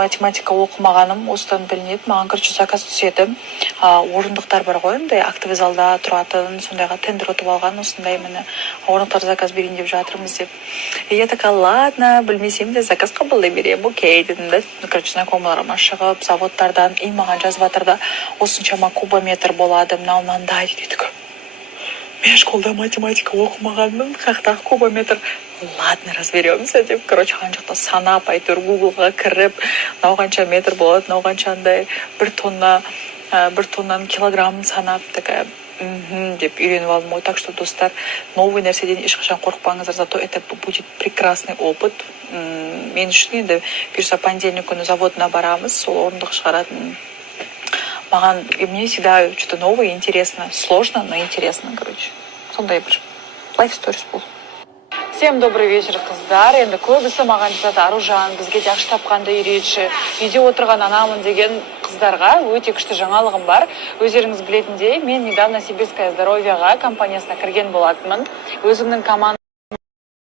Математика оқымағаным осыдан білінеді. Маған, короче, заказ түседі. Орындықтар бар ғой, андай актовый залда тұратын, сондайға тендер ұтып алған, осындай міне орындықтар заказ берейін деп жатырмыз деп. И я такая, ладно, білмесем де заказ қабылдай беремін, окей, дедім да. Короче, знакомыларыма шығып, заводтардан, и маған жазып жатыр да, осыншама кубометр болады, мынандай дейді. Мен школда математика оқымағанмын, қақтағы кубометр. Ладно, разберемся деп, короче, қаншақты санап, әйтеуір Гуглға кіріп, мынау қанша метр болады, мынау қаншандай бір тоннаның килограммын санап, такая, деп үйреніп алдым ғой. Так что, достар, новый нәрседен ешқашан қорықпаңыздар, зато это будет прекрасный опыт. Мен үшін енді бұйырса понедельник күні заводына барамыз, сол орындық шығаратын. Мне всегда что-то новое, интересно. Сложно, но интересно, короче. Сондай бір life stories бұл. Всем добрый вечер, қыздар. Енді көбісі маған жазады, Аружан, бізге жақсы тапқанды үйретші, үйде отырған анамын деген қыздарға өте күшті жаңалығым бар. Өздеріңіз білетіндей, мен недавно Сибирское здоровьеға компаниясына кірген болатынмын. Өзімнің